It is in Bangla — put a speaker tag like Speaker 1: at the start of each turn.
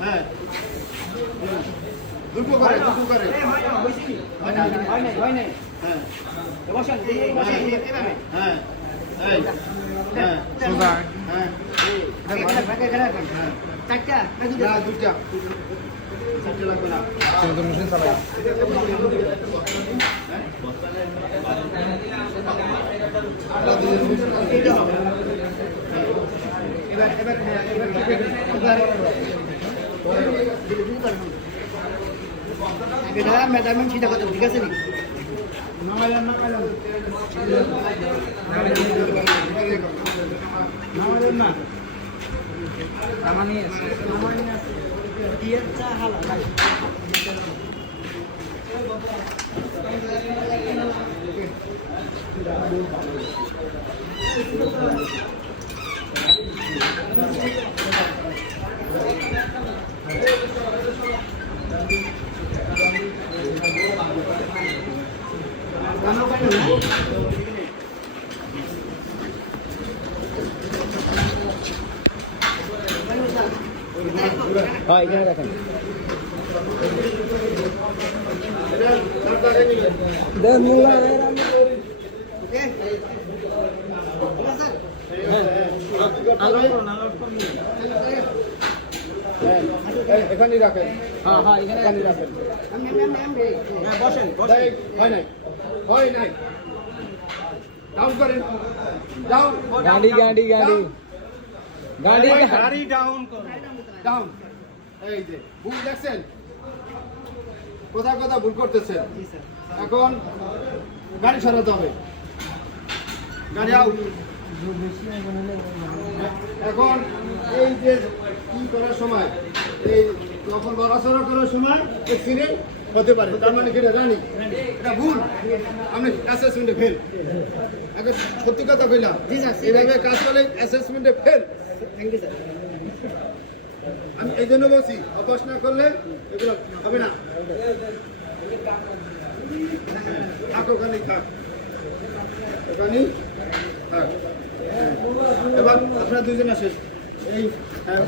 Speaker 1: হ্যাঁ। দুটো করে দুটো করে।
Speaker 2: হয় হয় নাই
Speaker 1: হ্যাঁ হ্যাঁ। হ্যাঁ।
Speaker 3: সোজা।
Speaker 1: হ্যাঁ।
Speaker 2: চারটা
Speaker 1: দুটা। না।
Speaker 3: মেশিন চালাই।
Speaker 2: এবার এবার এটা মেজারমেন্ট ঠিক আছে আছে নি
Speaker 1: নামাইলাম নামাইলাম নামাইলাম না
Speaker 3: আমানি আছে
Speaker 2: দিয়ে
Speaker 3: হ্যাঁ এখানে দেন মোল্লা
Speaker 2: আছে
Speaker 1: এখানেই রাখেন।
Speaker 3: হ্যাঁ হ্যাঁ এখানে
Speaker 1: রাখেন হ্যাঁ বসেন। বসেন হয় নাই। হয় নাই। ডাউন করেন ডাউন
Speaker 3: গাড়ি গাড়ি গাড়ি। গাড়ি
Speaker 1: গাড়ি ডাউন ডাউন এই যে ভুল দেখছেন? কোথায় কোথায় ভুল করতেছেন। এখন গাড়ি সরাতে হবে। গাড়ি আউট এখন এই যে কি করার সময়? এই যখন লড়াচড়া করার সময় অ্যাক্সিডেন্ট হতে পারে। তার মানে এটা জানি? এটা ভুল। আমি অ্যাসেসমেন্টে ফেল এখন সত্যি কথা কইলাম। এইভাবে কাজ করলে অ্যাসেসমেন্টে ফেল
Speaker 2: থ্যাংক ইউ স্যার
Speaker 1: আমি এই জন্য বলছি অভ্যাস না করলে এগুলো হবে না। থাক ওখানেই থাক। ওখানেই থাক। এবার আপনারা দুজন আসেন। এই হ্যাঁ,